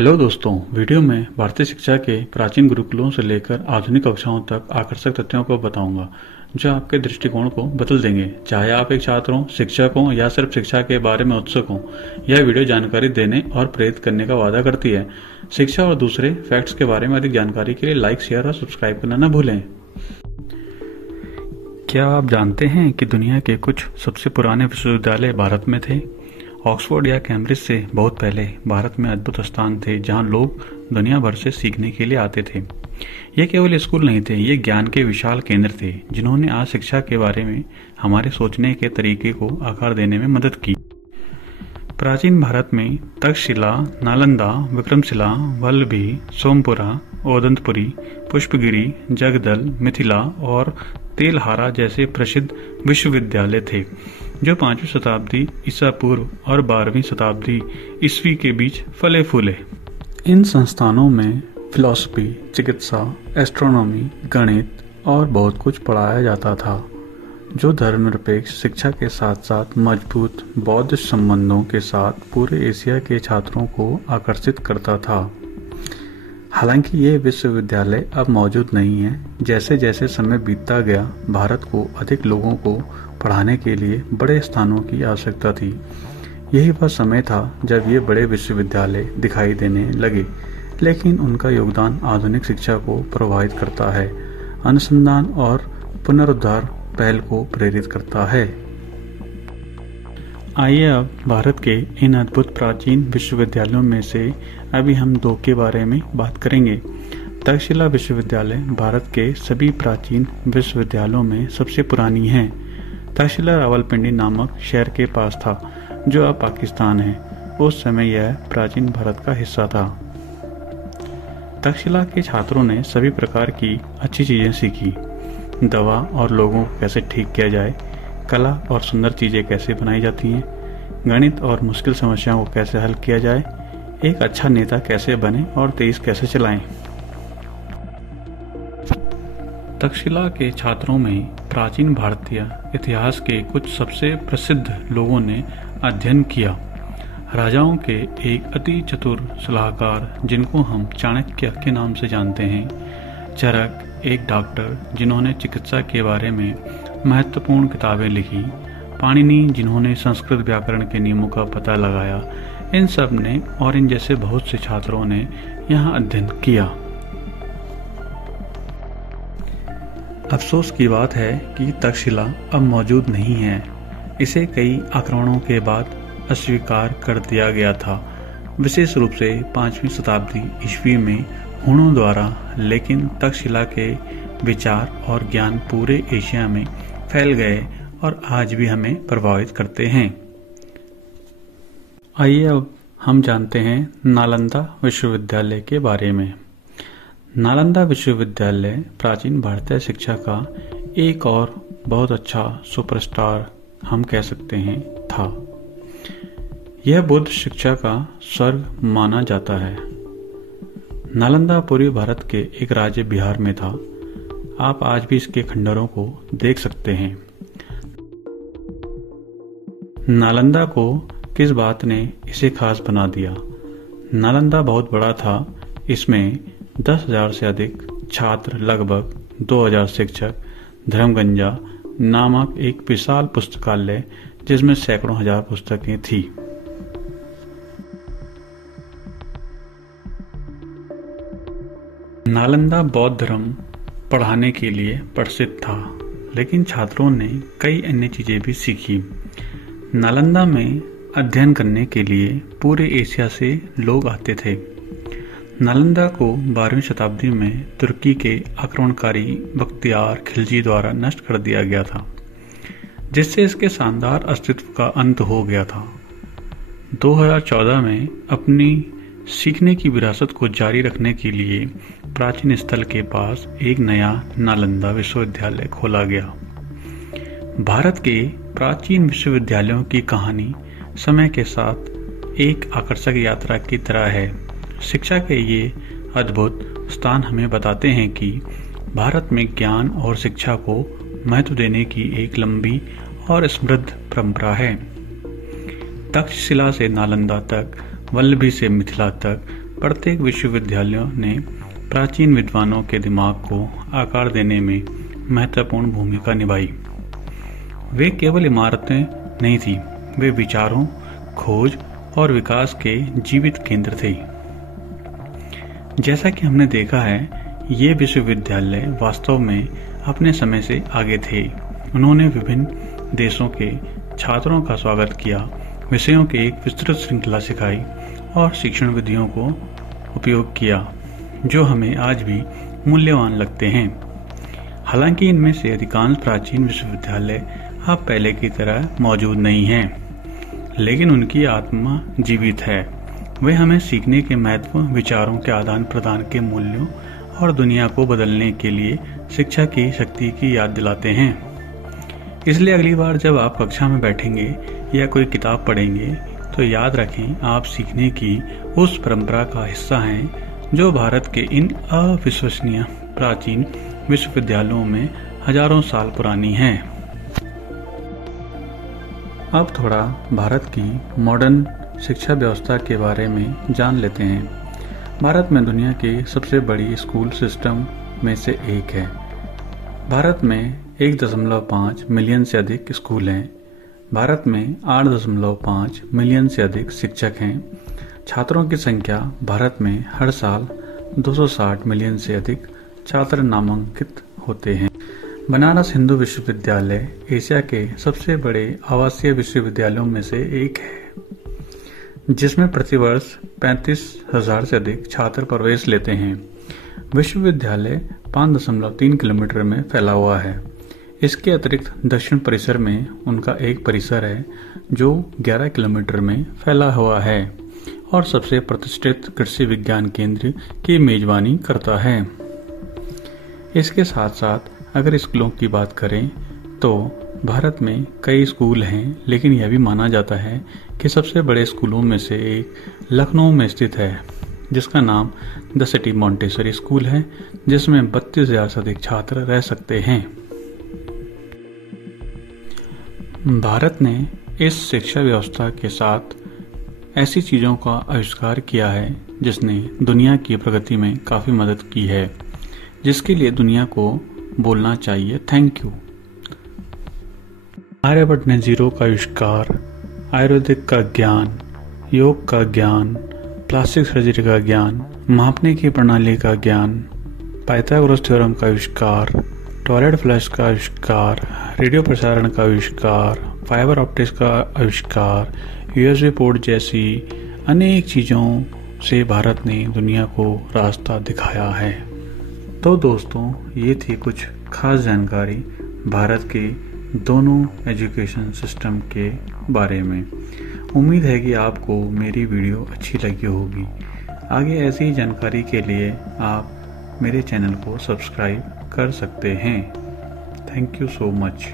Hello दोस्तों, video में भारतीय शिक्षा के प्राचीन गुरुकुलों से लेकर आधुनिक कक्षाओं तक आकर्षक तथ्यों को बताऊंगा जो आपके दृष्टिकोण को बदल देंगे। चाहे आप एक छात्र हो, शिक्षक हो या सिर्फ शिक्षा के बारे में उत्सुक हो, यह वीडियो जानकारी देने और प्रेरित करने का वादा करती है। शिक्षा और दूसरे फैक्ट्स के बारे में अधिक जानकारी के लिए लाइक, शेयर और सब्सक्राइब करना न भूलें। क्या आप जानते हैं कि दुनिया के कुछ सबसे पुराने विश्वविद्यालय भारत में थे? ऑक्सफोर्ड या कैम्ब्रिज से बहुत पहले भारत में अद्भुत स्थान थे जहां लोग दुनिया भर से सीखने के लिए आते थे। ये केवल स्कूल नहीं थे, ये ज्ञान के विशाल केंद्र थे जिन्होंने आज शिक्षा के बारे में हमारे सोचने के तरीके को आकार देने में मदद की। प्राचीन भारत में तक्षशिला, नालंदा, विक्रमशिला, वल्लभी, सोमपुरा, ओदंतपुरी, पुष्पगिरी, जगदल, मिथिला और तेलहारा जैसे प्रसिद्ध विश्वविद्यालय थे जो 5वीं शताब्दी ईसा पूर्व और 12वीं शताब्दी ईस्वी के बीच फले फूले। इन संस्थानों में फिलॉसफी, चिकित्सा, एस्ट्रोनॉमी, गणित और बहुत कुछ पढ़ाया जाता था जो धर्मनिरपेक्ष शिक्षा के साथ साथ मजबूत बौद्ध संबंधों के साथ पूरे एशिया के छात्रों को आकर्षित करता था। हालांकि ये विश्वविद्यालय अब मौजूद नहीं है। जैसे जैसे समय बीतता गया, भारत को अधिक लोगों को पढ़ाने के लिए बड़े स्थानों की आवश्यकता थी। यही वह समय था जब ये बड़े विश्वविद्यालय दिखाई देने लगे, लेकिन उनका योगदान आधुनिक शिक्षा को प्रभावित करता है, अनुसंधान और पुनरुद्धार पहल को प्रेरित करता है। आइए अब भारत के इन अद्भुत प्राचीन विश्वविद्यालयों में से अभी हम दो के बारे में बात करेंगे। तक्षशिला विश्वविद्यालय भारत के सभी प्राचीन विश्वविद्यालयों में सबसे पुरानी है। तक्षशिला रावलपिंडी नामक शहर के पास था जो अब पाकिस्तान है। उस समय यह प्राचीन भारत का हिस्सा था। तक्षशिला के छात्रों ने सभी प्रकार की अच्छी चीजें सीखी। दवा और लोगों को कैसे ठीक किया जाए, कला और सुंदर चीजें कैसे बनाई जाती हैं, गणित और मुश्किल समस्याओं को कैसे हल किया जाए, एक अच्छा नेता कैसे बने और देश कैसे चलाएं। तक्षशिला के छात्रों में प्राचीन भारतीय इतिहास के कुछ सबसे प्रसिद्ध लोगों ने अध्ययन किया। राजाओं के एक अति चतुर सलाहकार जिनको हम चाणक्य के नाम से जानते हैं, चरक एक डॉक्टर जिन्होंने चिकित्सा के बारे में महत्वपूर्ण किताबें लिखी, पाणिनि जिन्होंने संस्कृत व्याकरण के नियमों का पता लगाया, इन सब ने और इन जैसे बहुत से छात्रों ने यहाँ अध्ययन किया। अफसोस की बात है कि तक्षशिला अब मौजूद नहीं है। इसे कई आक्रमणों के बाद अस्वीकार कर दिया गया था, विशेष रूप से 5वीं शताब्दी ईस्वी में हुणों द्वारा। लेकिन तक्षशिला के विचार और ज्ञान पूरे एशिया में फैल गए और आज भी हमें प्रभावित करते हैं। आइए अब हम जानते हैं नालंदा विश्वविद्यालय के बारे में। नालंदा विश्वविद्यालय प्राचीन भारतीय शिक्षा का एक और बहुत अच्छा सुपरस्टार हम कह सकते हैं था। यह बौद्ध शिक्षा का स्वर्ग माना जाता है। नालंदा पूर्वी भारत के एक राज्य बिहार में था। आप आज भी इसके खंडरों को देख सकते हैं। नालंदा को किस बात ने इसे खास बना दिया? नालंदा बहुत बड़ा था। इसमें 10,000 से अधिक छात्र, लगभग 2,000 शिक्षक, धर्मगंजा नामक एक विशाल पुस्तकालय जिसमें सैकड़ों हजार पुस्तकें थी। नालंदा बौद्ध धर्म पढ़ाने के लिए प्रसिद्ध था, लेकिन छात्रों ने कई अन्य चीजें भी सीखी। नालंदा में अध्ययन करने के लिए पूरे एशिया से लोग आते थे। नालंदा को 12वीं शताब्दी में तुर्की के आक्रमणकारी बख्तियार खिलजी द्वारा नष्ट कर दिया गया था, जिससे इसके शानदार अस्तित्व का अंत हो गया था। 2014 में अपनी सीखने की विरासत को जारी रखने के लिए प्राचीन स्थल के पास एक नया नालंदा विश्वविद्यालय खोला गया। भारत के प्राचीन विश्वविद्यालयों की कहानी समय के साथ एक आकर्षक यात्रा की तरह है। शिक्षा के ये अद्भुत स्थान हमें बताते हैं कि भारत में ज्ञान और शिक्षा को महत्व देने की एक लंबी और समृद्ध परंपरा है। तक्षशिला से नालंदा तक, वल्लभी से मिथिला तक, प्रत्येक विश्वविद्यालयों ने प्राचीन विद्वानों के दिमाग को आकार देने में महत्वपूर्ण भूमिका निभाई। वे केवल इमारतें नहीं थी, वे विचारों, खोज और विकास के जीवित केंद्र थे। जैसा कि हमने देखा है, ये विश्वविद्यालय वास्तव में अपने समय से आगे थे। उन्होंने विभिन्न देशों के छात्रों का स्वागत किया, विषयों की एक विस्तृत श्रृंखला सिखाई और शिक्षण विधियों को उपयोग किया जो हमें आज भी मूल्यवान लगते हैं। हालांकि इनमें से अधिकांश प्राचीन विश्वविद्यालय अब पहले की तरह मौजूद नहीं हैं, लेकिन उनकी आत्मा जीवित है। वे हमें सीखने के महत्व, विचारों के आदान प्रदान के मूल्यों और दुनिया को बदलने के लिए शिक्षा की शक्ति की याद दिलाते हैं। इसलिए अगली बार जब आप कक्षा में बैठेंगे या कोई किताब पढ़ेंगे तो याद रखें, आप सीखने की उस परंपरा का हिस्सा हैं जो भारत के इन अविश्वसनीय प्राचीन विश्वविद्यालयों में हजारों साल पुरानी है। अब थोड़ा भारत की मॉडर्न शिक्षा व्यवस्था के बारे में जान लेते हैं। भारत में दुनिया की सबसे बड़ी स्कूल सिस्टम में से एक है। भारत में 1.5 मिलियन से अधिक स्कूल हैं। भारत में 8.5 मिलियन से अधिक शिक्षक हैं। छात्रों की संख्या भारत में हर साल 260 मिलियन से अधिक छात्र नामांकित होते हैं। बनारस हिंदू विश्वविद्यालय एशिया के सबसे बड़े आवासीय विश्वविद्यालयों में से एक है, जिसमें प्रतिवर्ष 35,000 से अधिक छात्र प्रवेश लेते हैं। विश्वविद्यालय 5.3 किलोमीटर में फैला हुआ है। इसके अतिरिक्त दक्षिण परिसर में उनका एक परिसर है जो 11 किलोमीटर में फैला हुआ है और सबसे प्रतिष्ठित कृषि विज्ञान केंद्र की मेजबानी करता है। इसके साथ साथ अगर स्कूलों की बात करें तो भारत में कई स्कूल हैं, लेकिन यह भी माना जाता है कि सबसे बड़े स्कूलों में से एक लखनऊ में स्थित है, जिसका नाम द सिटी मॉन्टेसरी स्कूल है, जिसमें 32,000 से अधिक छात्र रह सकते हैं। भारत ने इस शिक्षा व्यवस्था के साथ ऐसी चीज़ों का आविष्कार किया है जिसने दुनिया की प्रगति में काफ़ी मदद की है, जिसके लिए दुनिया को बोलना चाहिए थैंक यू। आर्यभट्ट ने जीरो का आविष्कार, आयुर्वेदिक का ज्ञान, योग का ज्ञान, प्लास्टिक सर्जरी का ज्ञान, मापने की प्रणाली का ज्ञान, पाइथागोरस थ्योरम का आविष्कार, टॉयलेट फ्लश का आविष्कार, रेडियो प्रसारण का आविष्कार, फाइबर ऑप्टिक्स का आविष्कार, यूएसबी पोर्ट जैसी अनेक चीज़ों से भारत ने दुनिया को रास्ता दिखाया है। तो दोस्तों, ये थी कुछ खास जानकारी भारत के दोनों एजुकेशन सिस्टम के बारे में। उम्मीद है कि आपको मेरी वीडियो अच्छी लगी होगी। आगे ऐसी जानकारी के लिए आप मेरे चैनल को सब्सक्राइब कर सकते हैं। Thank you so much.